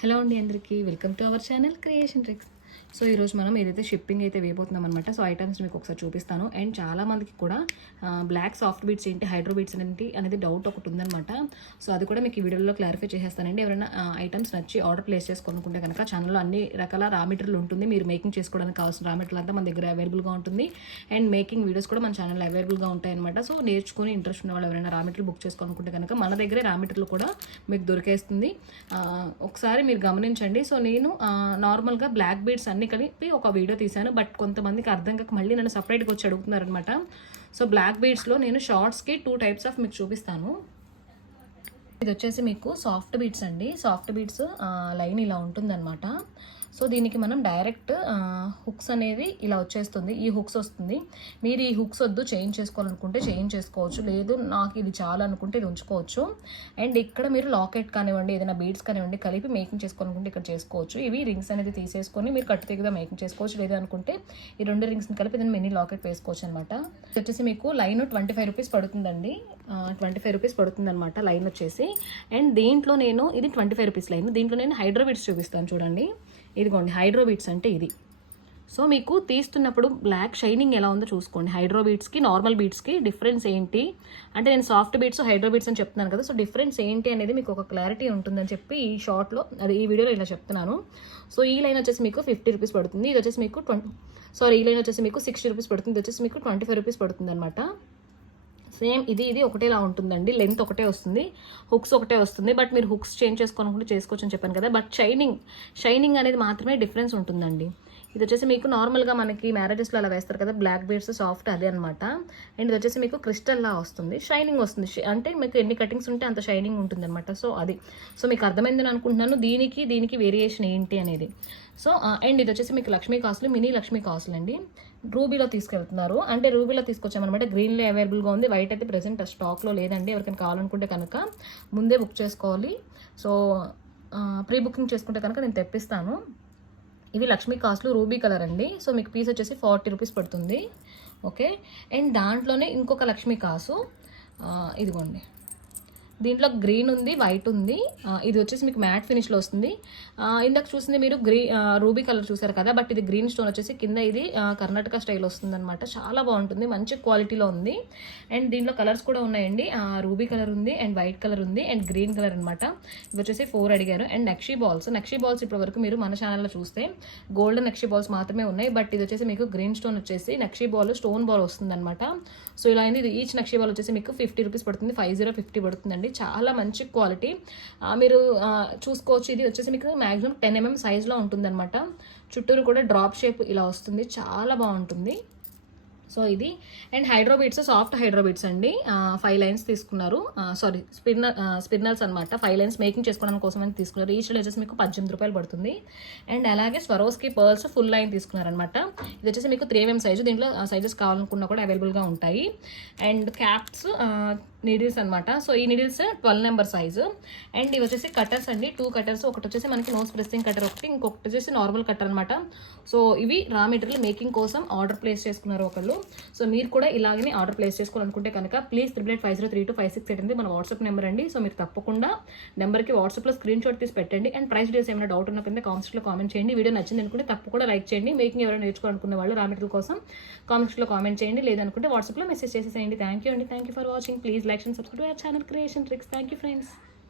Hello అండి అందరికీ. Welcome to our channel creation tricks. So ఈరోజు మనం ఏదైతే షిప్పింగ్ అయితే వేయబోతున్నాం అనమాట సో ఐటమ్స్ మీకు ఒకసారి చూపిస్తాను. అండ్ చాలా మందికి కూడా బ్లాక్ సాఫ్ట్ బీట్స్ ఏంటి హైడ్రో బీట్స్ ఏంటి అనేది డౌట్ ఒకటి ఉందనమాట సో అది కూడా మీకు ఈ వీడియోలో క్లారిఫై చేసేస్తానండి. ఎవరైనా ఐటమ్స్ నచ్చి ఆర్డర్ ప్లేస్ చేసుకోనుకుంటే కనుక ఛానల్లో అన్ని రకాల రా మెటీరియల్ ఉంటుంది. మీరు మేకింగ్ చేసుకోవడానికి కావాల్సిన రా మెటీరియల్ అంతా మన దగ్గర అవైలబుల్గా ఉంటుంది. అండ్ మేకింగ్ వీడియోస్ కూడా మన ఛానల్లో అవైలబుల్గా ఉంటాయన్నమాట. సో నేర్చుకుని ఇంట్రెస్ట్ ఉన్న వాళ్ళు ఎవరైనా రా మెటీరియల్ బుక్ చేసుకోవాలనుకుంటే కనుక మన దగ్గరే రా మెటీరియల్ కూడా మీకు దొరికేస్తుంది. ఒకసారి మీరు గమనించండి. సో నేను నార్మల్గా బ్లాక్ బీడ్స్ అన్ని కలిపి ఒక వీడియో తీశాను. బట్ కొంతమందికి అర్థం కాక మళ్ళీ నన్ను సపరేట్గా వచ్చి అడుగుతున్నారనమాట సో బ్లాక్ బీడ్స్లో నేను షార్ట్స్కి టూ టైప్స్ ఆఫ్ మీకు చూపిస్తాను. ఇది వచ్చేసి మీకు సాఫ్ట్ బీట్స్ అండి. సాఫ్ట్ బీట్స్ లైన్ ఇలా ఉంటుందన్నమాట. సో దీనికి మనం డైరెక్ట్ హుక్స్ అనేది ఇలా వచ్చేస్తుంది. ఈ హుక్స్ వస్తుంది. మీరు ఈ హుక్స్ వద్దు చేంజ్ చేసుకోవాలనుకుంటే చేంజ్ చేసుకోవచ్చు. లేదు నాకు ఇది చాలా అనుకుంటే ఇది ఉంచుకోవచ్చు. అండ్ ఇక్కడ మీరు లాకెట్ కానివ్వండి ఏదైనా బీడ్స్ కానివ్వండి కలిపి మేకింగ్ చేసుకోవాలనుకుంటే ఇక్కడ చేసుకోవచ్చు. ఇవి రింగ్స్ అనేది తీసేసుకొని మీరు కట్టు తెగిదా మేకింగ్ చేసుకోవచ్చు. లేదు అనుకుంటే ఈ రెండు రింగ్స్ని కలిపి దీన్ని మినీ లాకెట్ వేసుకోవచ్చు అనమాట వచ్చేసి మీకు లైన్ ట్వంటీ ఫైవ్ రూపీస్ పడుతుందండి. ట్వంటీ ఫైవ్ రూపీస్ పడుతుంది అనమాట లైన్ వచ్చేసి. అండ్ దీంట్లో నేను ఇది ట్వంటీ ఫైవ్ రూపీస్ లైన్. దీంట్లో నేను హైడ్రోబిడ్స్ చూపిస్తాను చూడండి. ఇదిగోండి హైడ్రోబీట్స్ అంటే ఇది. సో మీకు తీస్తున్నప్పుడు బ్లాక్ షైనింగ్ ఎలా ఉందో చూసుకోండి. హైడ్రో బీట్స్కి నార్మల్ బీట్స్కి డిఫరెన్స్ ఏంటి? అంటే నేను సాఫ్ట్ బీట్స్ హైడ్రో బీట్స్ అని చెప్తున్నాను కదా సో డిఫరెన్స్ ఏంటి అనేది మీకు ఒక క్లారిటీ ఉంటుందని చెప్పి ఈ షార్ట్లో అది ఈ వీడియోలో ఇలా చెప్తున్నాను. సో ఈ లైన్ వచ్చేసి మీకు ఫిఫ్టీ రూపీస్ పడుతుంది. ఇది వచ్చేసి మీకు ట్వంటీ సారీ ఈ లైన్ వచ్చేసి మీకు సిక్స్టీ రూపీస్ పడుతుంది. ఇది వచ్చేసి మీకు ట్వంటీ ఫైవ్ రూపీస్ పడుతుంది అనమాట సేమ్ ఇది ఇది ఒకటేలా ఉంటుందండి. లెంత్ ఒకటే వస్తుంది. హుక్స్ ఒకటే వస్తుంది. బట్ మీరు హుక్స్ చేంజ్ చేసుకోనుకుంటే చేసుకోవచ్చు అని చెప్పాను కదా. బట్ షైనింగ్ షైనింగ్ అనేది మాత్రమే డిఫరెన్స్ ఉంటుందండి. ఇది వచ్చేసి మీకు నార్మల్గా మనకి మ్యారేజెస్లో అలా వేస్తారు కదా బ్లాక్ బీడ్స్ సాఫ్ట్ అది అనమాట అండ్ ఇది వచ్చేసి మీకు క్రిస్టల్లా వస్తుంది. షైనింగ్ వస్తుంది. అంటే మీకు ఎన్ని కటింగ్స్ ఉంటే అంత షైనింగ్ ఉంటుంది అనమాట సో అది. సో మీకు అర్థమైందని అనుకుంటున్నాను. దీనికి దీనికి వేరియేషన్ ఏంటి అనేది. సో అండ్ ఇది వచ్చేసి మీకు లక్ష్మీ కాసులు మినీ లక్ష్మీ కాసులు అండి. రూబీలో తీసుకెళ్తున్నారు. అంటే రూబీలో తీసుకొచ్చామన్నమాట. గ్రీన్లో అవైలబుల్గా ఉంది. వైట్ అయితే ప్రజెంట్ స్టాక్లో లేదండి. ఎవరికైనా కావాలనుకుంటే కనుక ముందే బుక్ చేసుకోవాలి. సో ప్రీ బుకింగ్ చేసుకుంటే కనుక నేను తెప్పిస్తాను. ఇవి లక్ష్మీ కాస్ట్లు రూబీ కలర్ అండి. సో మీకు పీస్ వచ్చేసి ఫార్టీ రూపీస్ పడుతుంది. ఓకే. అండ్ దాంట్లోనే ఇంకొక లక్ష్మీ కాసు. ఇదిగోండి. దీంట్లో గ్రీన్ ఉంది వైట్ ఉంది. ఇది వచ్చేసి మీకు మ్యాట్ ఫినిష్లో వస్తుంది. ఇందాక చూసింది మీరు గ్రీ రూబీ కలర్ చూసారు కదా బట్ ఇది గ్రీన్ స్టోన్ వచ్చేసి కింద ఇది కర్ణాటక స్టైల్ వస్తుంది అనమాట చాలా బాగుంటుంది మంచి క్వాలిటీలో ఉంది. అండ్ దీంట్లో కలర్స్ కూడా ఉన్నాయండి. రూబీ కలర్ ఉంది అండ్ వైట్ కలర్ ఉంది అండ్ గ్రీన్ కలర్ అనమాట ఇవి వచ్చేసి ఫోర్ అడిగారు. And nakshi balls nakshi balls ఇప్పటి వరకు మీరు మన ఛానల్లో చూస్తే గోల్డెన్ నక్షీ బాల్స్ మాత్రమే ఉన్నాయి. బట్ ఇది వచ్చేసి మీకు గ్రీన్ స్టోన్ వచ్చేసి నక్షీ బాల్ స్టోన్ బాల్ వస్తుంది అనమాట సో ఇలా అయింది. ఇది ఈచ్ నక్షీ బాల్ వచ్చేసి మీకు ఫిఫ్టీ రూపీస్ పడుతుంది ఫైవ్ జీరో ఫిఫ్టీ పడుతుందండి. చాలా మంచి క్వాలిటీ. మీరు చూసుకోవచ్చు. ఇది వచ్చేసి మీకు మ్యాక్సిమం టెన్ ఎంఎం సైజ్లో ఉంటుందన్నమాట. చుట్టూరు కూడా డ్రాప్ షేప్ ఇలా వస్తుంది. చాలా బాగుంటుంది. సో ఇది. And hydro beats soft hydro beats అండి. ఫైవ్ లైన్స్ తీసుకున్నారు. సారీ స్పిన్నర్ స్పిన్నర్స్ అనమాట ఫైవ్ లైన్స్ మేకింగ్ చేసుకోవడానికి కోసం అని తీసుకున్నారు. ఈచ్ వచ్చేసి మీకు పద్దెనిమిది రూపాయలు పడుతుంది. అండ్ అలాగే స్వరోస్కి పర్ల్స్ ఫుల్ లైన్ తీసుకున్నారనమాట ఇది వచ్చేసి మీకు త్రీ ఎంఎం సైజు. దీంట్లో సైజెస్ కావాలనుకున్నా కూడా అవైలబుల్గా ఉంటాయి. అండ్ క్యాప్స్ నీడిల్స్ అనమాట సో ఈ needles twelve number size and ఇవి వచ్చేసి కటర్స్ అండి. టూ కటర్స్ ఒకటి వచ్చేసి మనకి నోస్ ప్రెస్సింగ్ కటర్ ఒకటి ఇంకొకటి వచ్చేసి నార్మల్ కటర్ అనమాట సో ఇవి రా మెటీరియల్ మేకింగ్ కోసం ఆర్డర్ ప్లేస్ చేసుకున్నారు ఒకళ్ళు. సో మీరు కూడా ఇలాగనే ఆర్డర్ ప్లేస్ చేసుకోవాలనుకుంటే కనుక please triple eight five zero three two five six eight ఉంది మన వాట్సాప్ నెంబర్ అండి. సో మీరు తప్పకుండా నెంబర్కి వాట్సాప్లో స్క్రీన్ షాట్ తీసి పెట్టండి. అండ్ ప్రైస్ డీటెయిల్స్ ఏమైనా డౌట్ ఉన్న కింద కామెంట్స్లో కామెంట్ చేయండి. వీడియో నచ్చింది అనుకుంటే తప్పకుండా లైక్ చేయండి. మేకింగ్ ఎవరైనా నేర్చుకోవాలనుకునే వాళ్ళు రా మెటీరియల్ కోసం కామెంట్స్లో కామెంట్ చేయండి. లేదనుకుంటే వాట్సాప్లో మెసేజ్ చేసేసేయండి. థ్యాంక్ యూ అండి. Thank you for watching please like and subscribe to our channel Creation Tricks. Thank you friends.